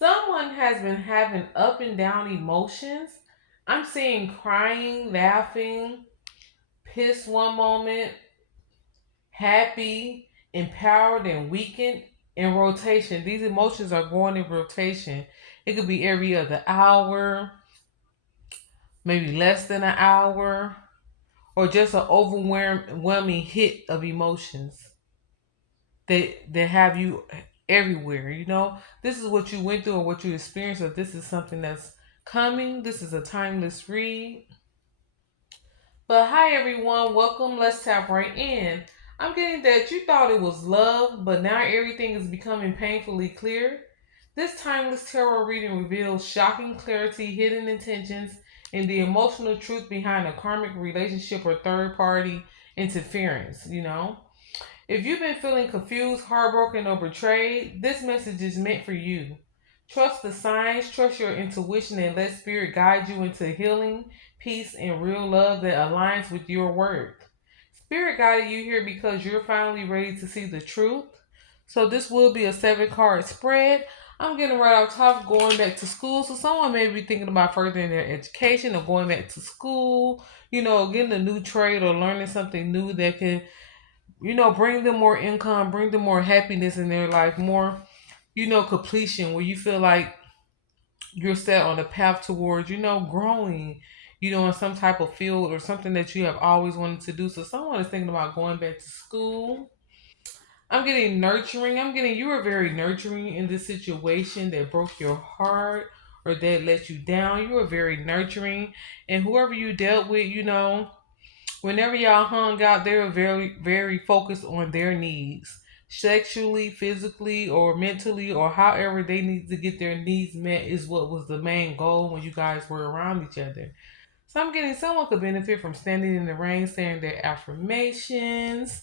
Someone has been having up and down emotions. I'm seeing crying, laughing, pissed one moment, happy, empowered, and weakened in rotation. These emotions are going in rotation. It could be every other hour, maybe less than an hour, or just an overwhelming hit of emotions that have you everywhere. This is what you went through or what you experienced, or this is something that's coming. This is a timeless read. But hi everyone, welcome. Let's tap right in. I'm getting that you thought it was love, but now everything is becoming painfully clear. This timeless tarot reading reveals shocking clarity, hidden intentions, and the emotional truth behind a karmic relationship or third party interference. If you've been feeling confused, heartbroken, or betrayed, this message is meant for you. Trust the signs, trust your intuition, and let spirit guide you into healing, peace, and real love that aligns with your worth. Spirit guided you here because you're finally ready to see the truth. So this will be a 7 card spread. I'm getting right off top going back to school. So someone may be thinking about furthering their education or going back to school, getting a new trade or learning something new that can bring them more income, bring them more happiness in their life, more, completion where you feel like you're set on a path towards, growing, in some type of field or something that you have always wanted to do. So someone is thinking about going back to school. I'm getting nurturing. I'm getting you were very nurturing in this situation that broke your heart or that let you down. You were very nurturing. And whoever you dealt with, whenever y'all hung out, they were very, very focused on their needs, sexually, physically, or mentally, or however they need to get their needs met is what was the main goal when you guys were around each other. So I'm getting someone could benefit from standing in the rain, saying their affirmations.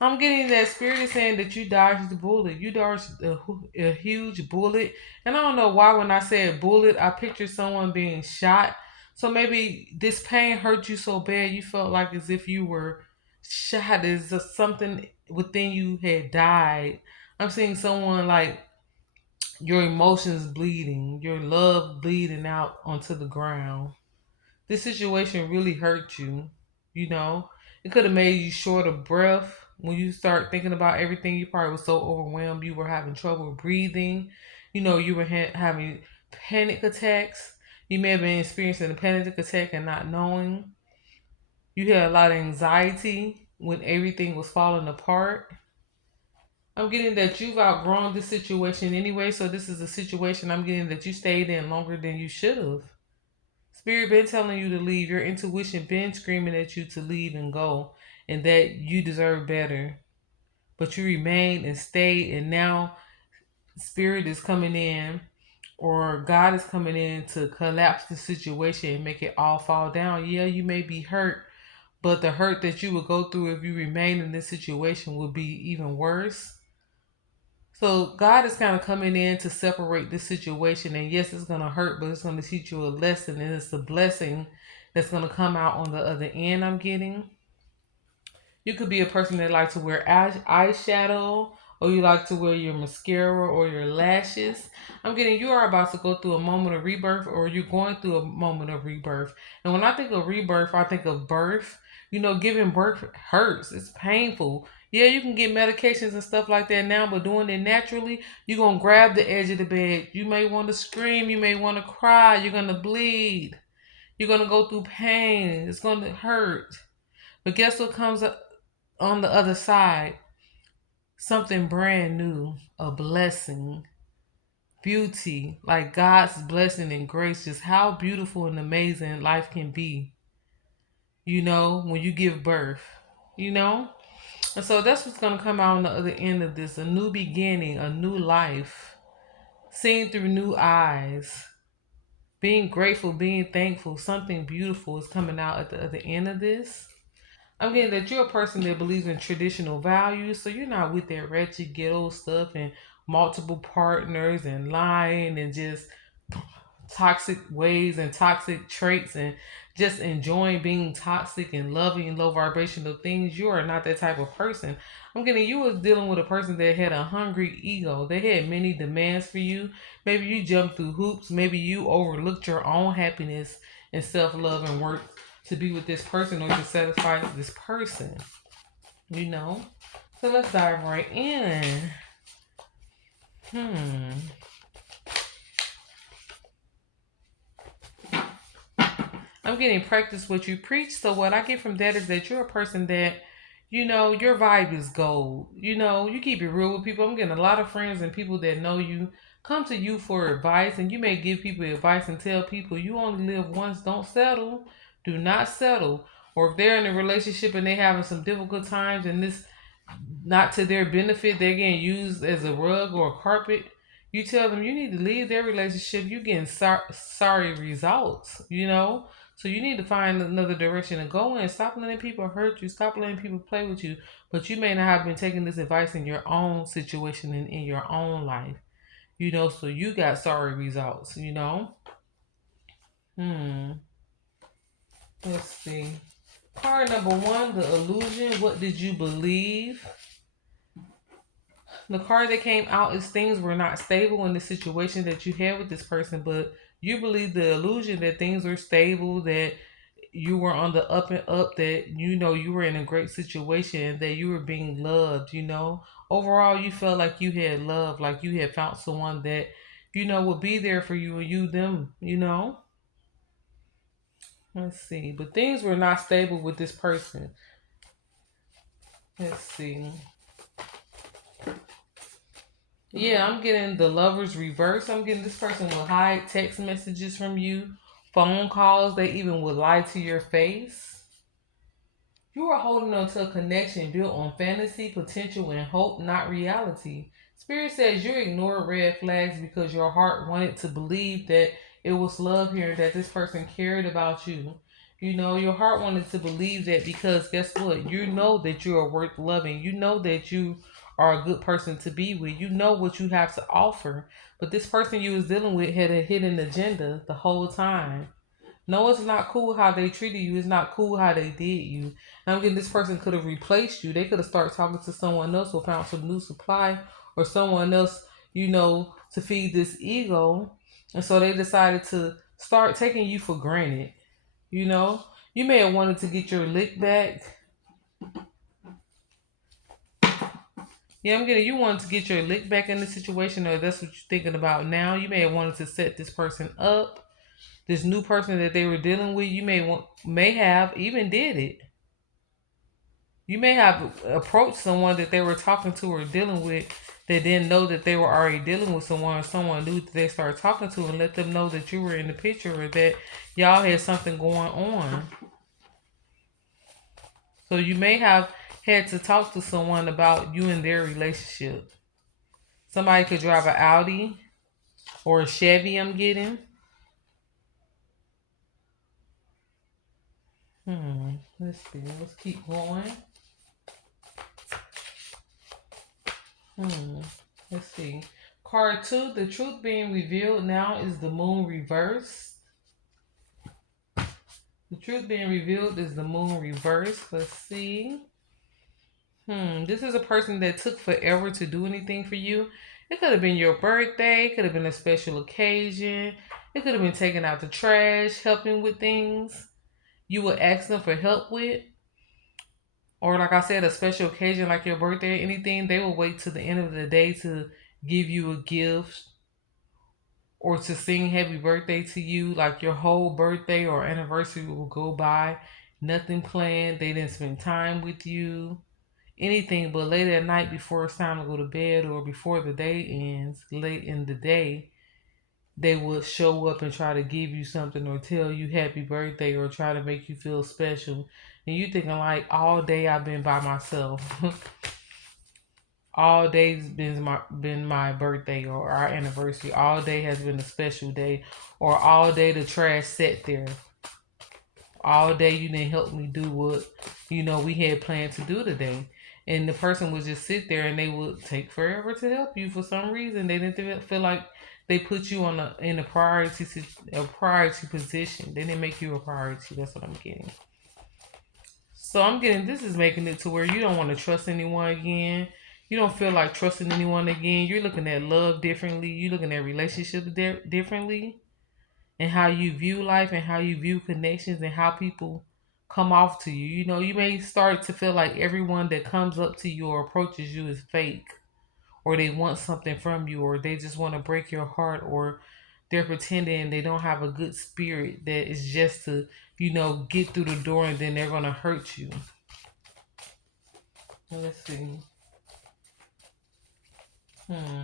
I'm getting that spirit is saying that you dodged the bullet. You dodged a huge bullet. And I don't know why when I said bullet, I pictured someone being shot. So maybe this pain hurt you so bad you felt like as if you were shot, as if something within you had died. I'm seeing someone like your emotions bleeding, your love bleeding out onto the ground. This situation really hurt you, you know. It could have made you short of breath. When you start thinking about everything, you probably was so overwhelmed you were having trouble breathing. You were having panic attacks. You may have been experiencing a panic attack and not knowing. You had a lot of anxiety when everything was falling apart. I'm getting that you've outgrown this situation anyway, so this is a situation I'm getting that you stayed in longer than you should have. Spirit been telling you to leave. Your intuition been screaming at you to leave and go, and that you deserve better. But you remained and stayed, and now Spirit is coming in, or God is coming in to collapse the situation and make it all fall down. Yeah, you may be hurt, but the hurt that you would go through if you remain in this situation would be even worse. So God is kind of coming in to separate this situation, and yes, it's gonna hurt, but it's gonna teach you a lesson, and it's a blessing that's gonna come out on the other end. I'm getting. You could be a person that likes to wear eyeshadow, or you like to wear your mascara or your lashes. I'm getting you are about to go through a moment of rebirth, or you're going through a moment of rebirth. And when I think of rebirth, I think of birth. Giving birth hurts. It's painful. Yeah, you can get medications and stuff like that now, but doing it naturally, you're gonna grab the edge of the bed. You may want to scream. You may want to cry. You're gonna bleed. You're gonna go through pain. It's gonna hurt. But guess what comes up on the other side? Something brand new, a blessing, beauty, like God's blessing and grace, just how beautiful and amazing life can be, when you give birth, you know? And so that's what's going to come out on the other end of this, a new beginning, a new life, seen through new eyes, being grateful, being thankful, something beautiful is coming out at the other end of this. I'm getting that you're a person that believes in traditional values, so you're not with that wretched ghetto stuff and multiple partners and lying and just toxic ways and toxic traits and just enjoying being toxic and loving low vibrational things. You are not that type of person. I'm getting you was dealing with a person that had a hungry ego. They had many demands for you. Maybe you jumped through hoops. Maybe you overlooked your own happiness and self love and work to be with this person or to satisfy this person. You know? So let's dive right in. Hmm. I'm getting practice what you preach. So what I get from that is that you're a person that, your vibe is gold. You keep it real with people. I'm getting a lot of friends and people that know you come to you for advice, and you may give people advice and tell people you only live once. Don't settle. Do not settle. Or if they're in a relationship and they having some difficult times and this not to their benefit, they're getting used as a rug or a carpet. You tell them you need to leave their relationship. You getting sorry results. So you need to find another direction to go in. Stop letting people hurt you. Stop letting people play with you. But you may not have been taking this advice in your own situation and in your own life. So you got sorry results. Hmm. Let's see. Card number one, the illusion. What did you believe? The card that came out is things were not stable in the situation that you had with this person, but you believe the illusion that things were stable, that you were on the up and up, that you were in a great situation, that you were being loved. Overall, you felt like you had love, like you had found someone that would be there for you and you them. Let's see. But things were not stable with this person. Let's see. Yeah, I'm getting the lovers reverse. I'm getting this person will hide text messages from you, phone calls. They even would lie to your face. You are holding on to a connection built on fantasy, potential, and hope, not reality. Spirit says you ignore red flags because your heart wanted to believe that it was love here, that this person cared about you. Your heart wanted to believe that because guess what? You know that you are worth loving. You know that you are a good person to be with. You know what you have to offer. But this person you was dealing with had a hidden agenda the whole time. No, it's not cool how they treated you. It's not cool how they did you. And I'm getting this person could have replaced you. They could have started talking to someone else or found some new supply or someone else, to feed this ego. And so they decided to start taking you for granted. You know, you may have wanted to get your lick back. Yeah, I'm getting you wanted to get your lick back in the situation, or that's what you're thinking about now. You may have wanted to set this person up. This new person that they were dealing with, you may have even did it. You may have approached someone that they were talking to or dealing with that didn't know that they were already dealing with someone. Someone new that they started talking to and let them know that you were in the picture or that y'all had something going on. So you may have had to talk to someone about you and their relationship. Somebody could drive an Audi or a Chevy. I'm getting. Let's see. Let's keep going. Hmm. Let's see. Card two, the truth being revealed now is the moon reverse. The truth being revealed is the moon reverse. Let's see. This is a person that took forever to do anything for you. It could have been your birthday, it could have been a special occasion, it could have been taking out the trash, helping with things you would ask them for help with. Or like I said, a special occasion like your birthday or anything, they will wait to the end of the day to give you a gift or to sing happy birthday to you. Like your whole birthday or anniversary will go by, nothing planned. They didn't spend time with you, anything. But late at night before it's time to go to bed or before the day ends, late in the day, they would show up and try to give you something or tell you happy birthday or try to make you feel special. And you thinking like, all day I've been by myself. All day's been my birthday or our anniversary. All day has been a special day, or all day the trash sat there. All day you didn't help me do what we had planned to do today, and the person would just sit there and they would take forever to help you for some reason. They didn't feel like they put you in a priority position. They didn't make you a priority. That's what I'm getting. So I'm getting this is making it to where you don't want to trust anyone again. You don't feel like trusting anyone again. You're looking at love differently. You're looking at relationships differently, and how you view life and how you view connections and how people come off to you. You know, you may start to feel like everyone that comes up to you or approaches you is fake, or they want something from you, or they just want to break your heart, or they're pretending they don't have a good spirit that is just to, get through the door and then they're going to hurt you. Let's see. Hmm.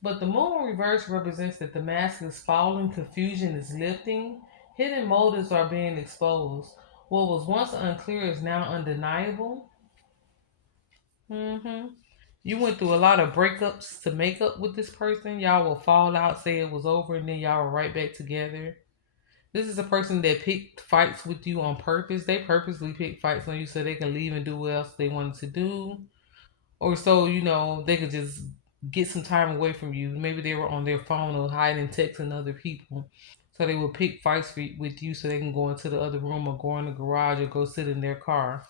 But the moon reverse represents that the mask is falling, confusion is lifting, hidden motives are being exposed. What was once unclear is now undeniable. hmm You went through a lot of breakups to make up with this person. Y'all will fall out, say it was over, and then y'all were right back together. This is a person that picked fights with you on purpose. They purposely picked fights on you so they can leave and do what else they wanted to do. Or so, they could just get some time away from you. Maybe they were on their phone or hiding, texting other people. So they would pick fights with you so they can go into the other room or go in the garage or go sit in their car.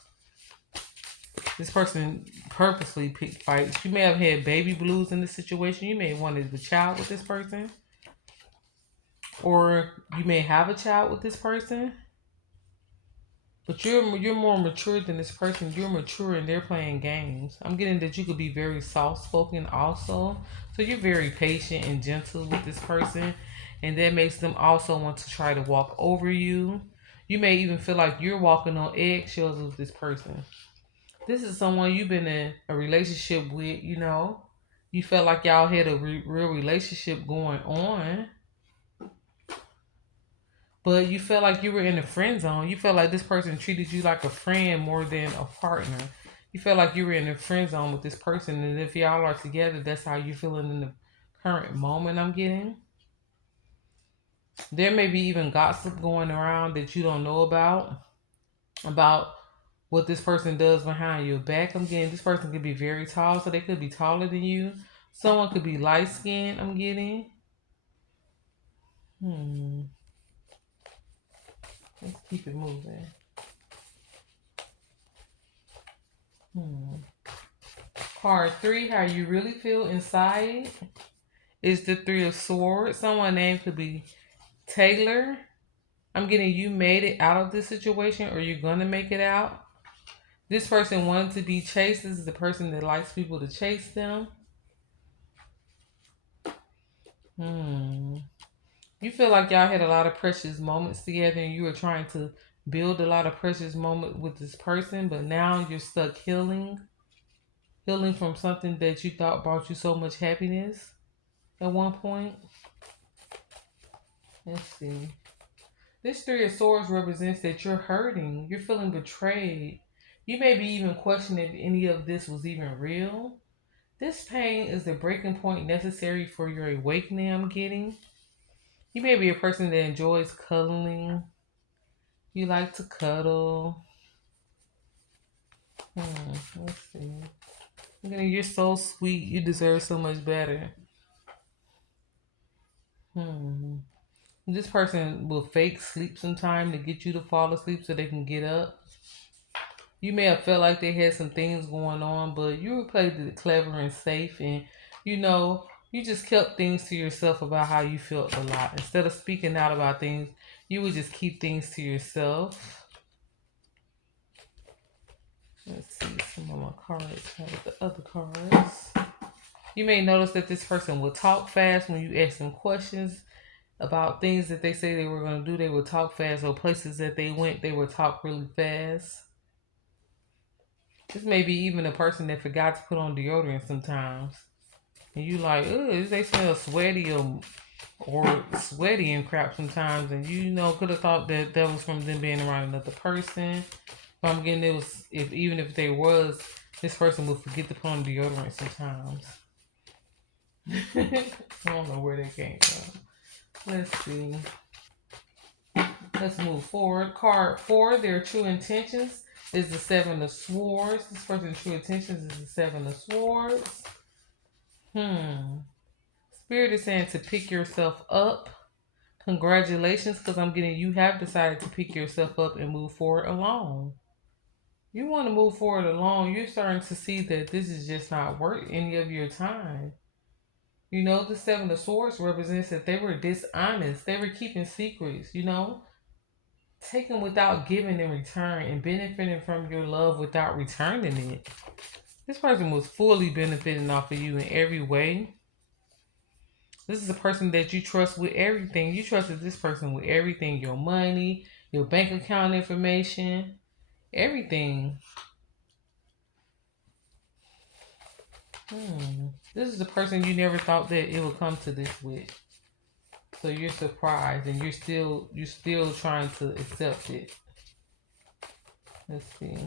This person purposely picked fights. You may have had baby blues in this situation. You may have wanted a child with this person. Or you may have a child with this person. But you're more mature than this person. You're mature and they're playing games. I'm getting that you could be very soft spoken also. So you're very patient and gentle with this person. And that makes them also want to try to walk over you. You may even feel like you're walking on eggshells with this person. This is someone you've been in a relationship with. You felt like y'all had a real relationship going on, but you felt like you were in a friend zone. You felt like this person treated you like a friend more than a partner. You felt like you were in a friend zone with this person, and if y'all are together, that's how you're feeling in the current moment. I'm getting there may be even gossip going around that you don't know about what this person does behind your back. I'm getting this person could be very tall, so they could be taller than you. Someone could be light skinned. I'm getting. Hmm. Let's keep it moving. Hmm. Card 3, how you really feel inside, is the Three of Swords. Someone name could be Taylor. I'm getting you made it out of this situation or you're going to make it out. This person wanted to be chased. This is the person that likes people to chase them. Hmm. You feel like y'all had a lot of precious moments together and you were trying to build a lot of precious moments with this person, but now you're stuck healing from something that you thought brought you so much happiness at one point. Let's see. This Three of Swords represents that you're hurting, you're feeling betrayed. You may be even questioning if any of this was even real. This pain is the breaking point necessary for your awakening, I'm getting. You may be a person that enjoys cuddling. You like to cuddle. Let's see. You're so sweet. You deserve so much better. Hmm. This person will fake sleep sometime to get you to fall asleep so they can get up. You may have felt like they had some things going on, but you played it clever and safe, and you just kept things to yourself about how you felt a lot. Instead of speaking out about things, you would just keep things to yourself. Let's see some of my cards. How about the other cards? You may notice that this person will talk fast when you ask them questions about things that they say they were going to do. They will talk fast, or places that they went, they will talk really fast. This may be even a person that forgot to put on deodorant sometimes. And you like, ugh, they smell sweaty or sweaty and crap sometimes. And could have thought that that was from them being around another person. But I'm getting it was, if even if they was, this person would forget to put on deodorant sometimes. I don't know where they came from. Let's see. Let's move forward. Card 4, their true intentions is the Seven of Swords. This person's true intentions is the Seven of Swords. Spirit is saying to pick yourself up. Congratulations, because I'm getting you have decided to pick yourself up and move forward alone. You want to move forward along. You're starting to see that this is just not worth any of your time. You know, the Seven of Swords represents that they were dishonest. They were keeping secrets, taking without giving in return and benefiting from your love without returning it. This person was fully benefiting off of you in every way. This is a person that you trust with everything. You trusted this person with everything, your money, your bank account information, everything. This is the person you never thought that it would come to this with. So you're surprised and you're still trying to accept it. Let's see.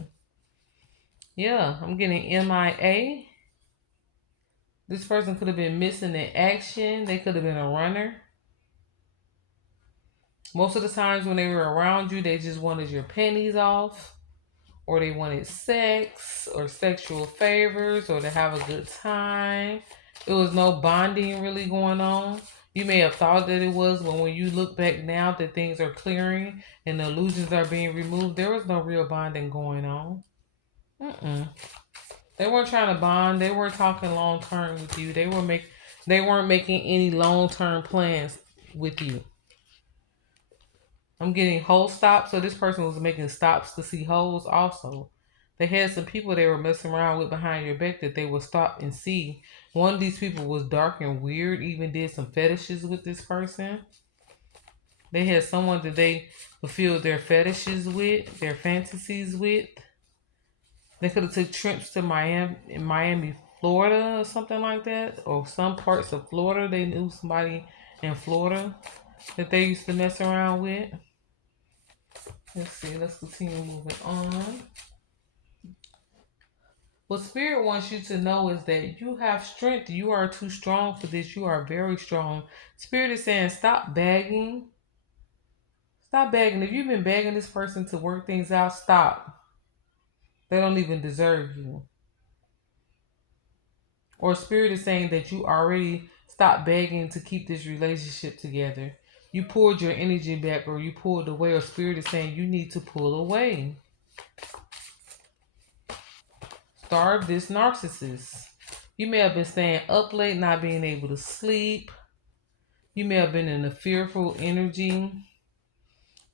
Yeah, I'm getting MIA. This person could have been missing in action. They could have been a runner. Most of the times when they were around you, they just wanted your pennies off, or they wanted sex or sexual favors or to have a good time. There was no bonding really going on. You may have thought that it was, but when you look back now that things are clearing and the illusions are being removed, there was no real bonding going on. Mm-mm. They weren't trying to bond. They weren't talking long term with you. They weren't making any long term plans with you. I'm getting hole stops, so this person was making stops to see holes also. They had some people they were messing around with behind your back that they would stop and see. One of these people was dark and weird, even did some fetishes with this person. They had someone that they fulfilled their fetishes with, their fantasies with. They could have took trips to Miami, Florida, or something like that, or some parts of Florida. They knew somebody in Florida that they used to mess around with. Let's see. Let's continue moving on. What Spirit wants you to know is that you have strength. You are too strong for this. You are very strong. Spirit is saying, stop begging. Stop begging. If you've been begging this person to work things out, stop. They don't even deserve you. Or Spirit is saying that you already stopped begging to keep this relationship together. You pulled your energy back, or you pulled away, or Spirit is saying you need to pull away. Starve this narcissist. You may have been staying up late, not being able to sleep. You may have been in a fearful energy,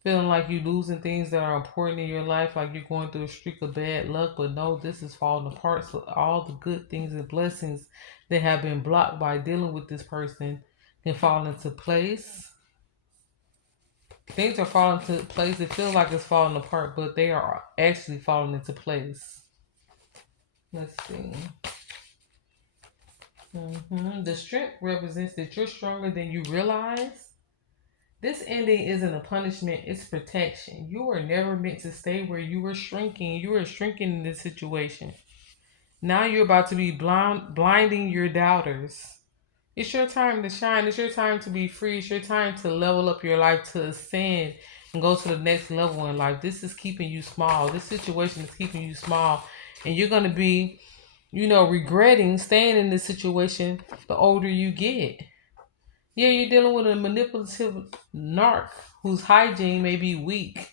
feeling like you're losing things that are important in your life, like you're going through a streak of bad luck. But no, this is falling apart. So all the good things and blessings that have been blocked by dealing with this person can fall into place. Things are falling into place. It feels like it's falling apart, but they are actually falling into place. Let's see. The strength represents that you're stronger than you realize. This ending isn't a punishment, it's protection. You were never meant to stay where you were shrinking. You were shrinking in this situation. Now you're about to be blinding your doubters. It's your time to shine. It's your time to be free. It's your time to level up your life, to ascend and go to the next level in life. This is keeping you small. This situation is keeping you small. And you're going to be, regretting staying in this situation the older you get. Yeah, you're dealing with a manipulative narc whose hygiene may be weak.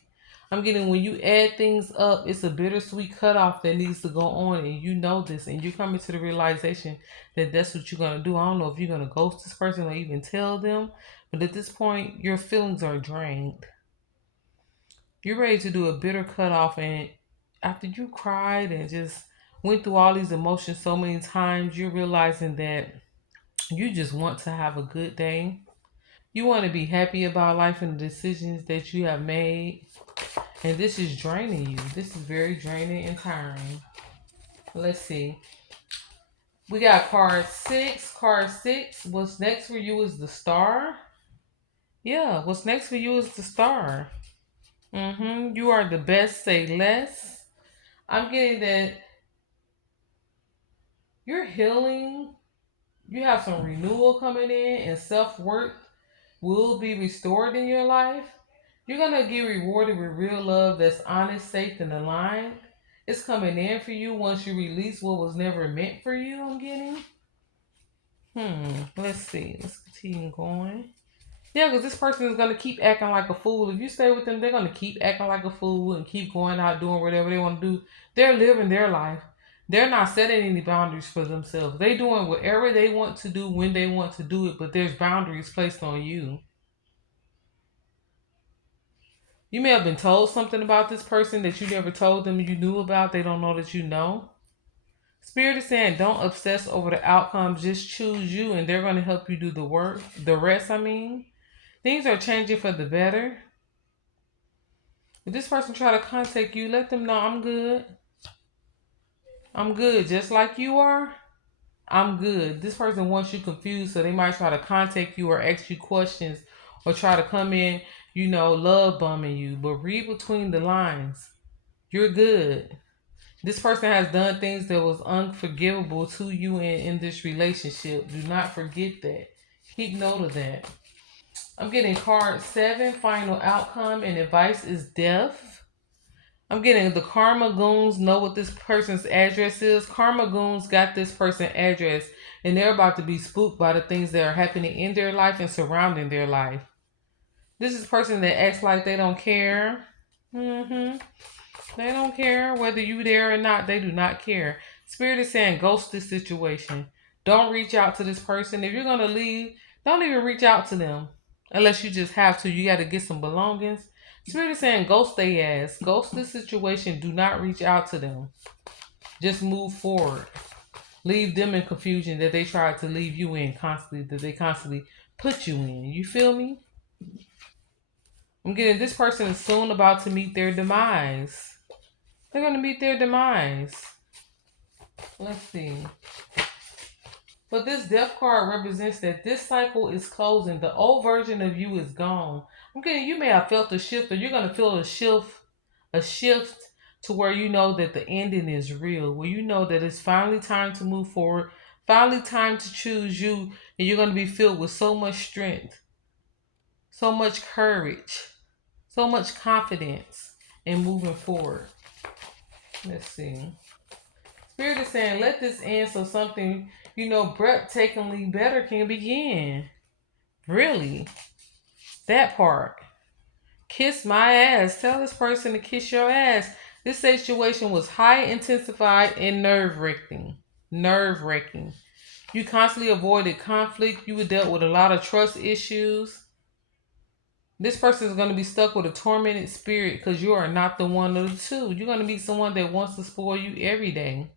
I'm getting when you add things up, it's a bittersweet cutoff that needs to go on, and you know this, and you're coming to the realization that that's what you're gonna do. I don't know if you're gonna ghost this person or even tell them, but at this point, your feelings are drained. You're ready to do a bitter cutoff, and after you cried and just went through all these emotions so many times, you're realizing that you just want to have a good day. You want to be happy about life and the decisions that you have made. And this is draining you. This is very draining and tiring. Let's see. We got card six. Card six. What's next for you is the star. Yeah, what's next for you is the star. You are the best, say less. I'm getting that you're healing. You have some renewal coming in, and self-worth will be restored in your life. You're going to get rewarded with real love that's honest, safe, and aligned. It's coming in for you once you release what was never meant for you, I'm getting. Let's see. Let's continue going. Yeah, because this person is gonna keep acting like a fool. If you stay with them, they're gonna keep acting like a fool and keep going out doing whatever they want to do. They're living their life. They're not setting any boundaries for themselves. They doing whatever they want to do when they want to do it, but there's boundaries placed on you. You may have been told something about this person that you never told them you knew about. They don't know that you know. Spirit is saying don't obsess over the outcome. Just choose you and they're going to help you do the work. The rest, I mean. Things are changing for the better. If this person try to contact you, let them know I'm good. I'm good, just like you are. I'm good. This person wants you confused, so they might try to contact you or ask you questions or try to come in, love bombing you. But read between the lines. You're good. This person has done things that was unforgivable to you in this relationship. Do not forget that. Keep note of that. I'm getting card 7, final outcome, and advice is death. I'm getting the Karma Goons know what this person's address is. Karma Goons got this person's address, and they're about to be spooked by the things that are happening in their life and surrounding their life. This is a person that acts like they don't care. Mm-hmm. They don't care whether you there or not. They do not care. Spirit is saying ghost this situation. Don't reach out to this person. If you're gonna leave, don't even reach out to them unless you just have to. You got to get some belongings. Spirit is saying ghost they ass. Ghost this situation. Do not reach out to them. Just move forward. Leave them in confusion that they tried to leave you in constantly. That they constantly put you in. You feel me? I'm getting this person is soon about to meet their demise. They're gonna meet their demise. Let's see. But this death card represents that this cycle is closing. The old version of you is gone. I'm getting you may have felt a shift, or you're gonna feel a shift to where you know that the ending is real, where you know that it's finally time to move forward, finally time to choose you, and you're gonna be filled with so much strength, so much courage, so much confidence in moving forward. Let's see. Spirit is saying, let this end so something, breathtakingly better can begin. Really? That part. Kiss my ass. Tell this person to kiss your ass. This situation was high intensified and nerve wracking. Nerve wracking. You constantly avoided conflict. You were dealt with a lot of trust issues. This person is going to be stuck with a tormented spirit because you are not the one of the two. You're going to meet someone that wants to spoil you every day.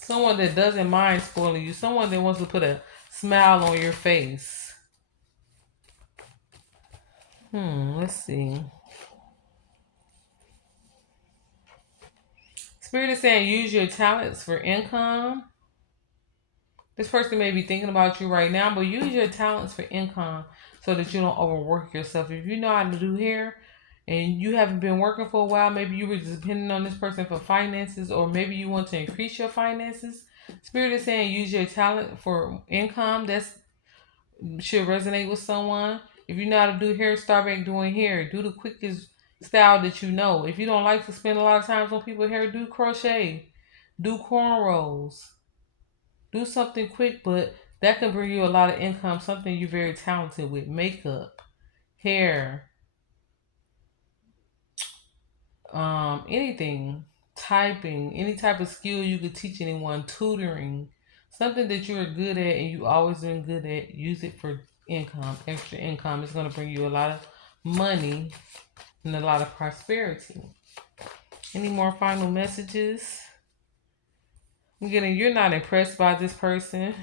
Someone that doesn't mind spoiling you. Someone that wants to put a smile on your face. Let's see. Spirit is saying use your talents for income. This person may be thinking about you right now, but use your talents for income so that you don't overwork yourself. If you know how to do hair and you haven't been working for a while, maybe you were just depending on this person for finances, or maybe you want to increase your finances. Spirit is saying use your talent for income. That's should resonate with someone. If you know how to do hair, start back doing hair. Do the quickest style that you know. If you don't like to spend a lot of time on people's hair, do crochet, do cornrows, do something quick, but that can bring you a lot of income. Something you're very talented with: makeup, hair, anything, typing, any type of skill you could teach anyone, tutoring, something that you're good at and you always been good at. Use it for income, extra income. It's going to bring you a lot of money and a lot of prosperity. Any more final messages? I'm getting you're not impressed by this person.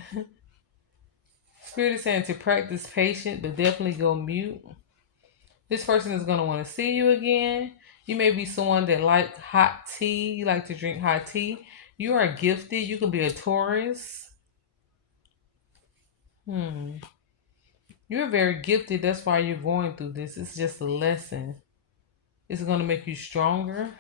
Spirit is saying to practice patience, but definitely go mute. This person is going to want to see you again. You may be someone that like hot tea. You like to drink hot tea. You are gifted. You can be a Taurus. You're very gifted. That's why you're going through this. It's just a lesson. It's going to make you stronger.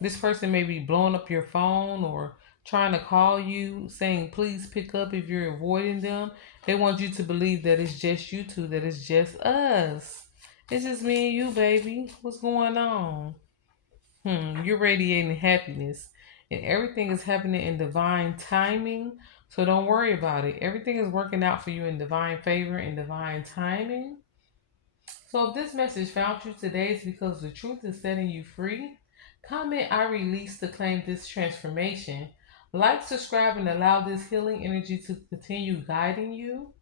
This person may be blowing up your phone or trying to call you saying, please pick up if you're avoiding them. They want you to believe that it's just you two, that it's just us. It's just me and you, baby. What's going on? You're radiating happiness. And everything is happening in divine timing. So don't worry about it. Everything is working out for you in divine favor and divine timing. So if this message found you today, it's because the truth is setting you free. Comment I release to claim this transformation. Like, subscribe, and allow this healing energy to continue guiding you.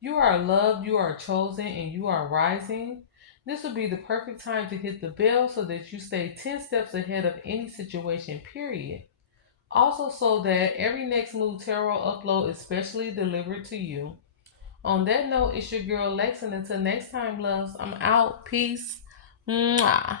You are loved, you are chosen, and you are rising. This would be the perfect time to hit the bell so that you stay 10 steps ahead of any situation, period. Also, so that every next move tarot upload is specially delivered to you. On that note, it's your girl Lex, and until next time, loves, I'm out. Peace. Mwah.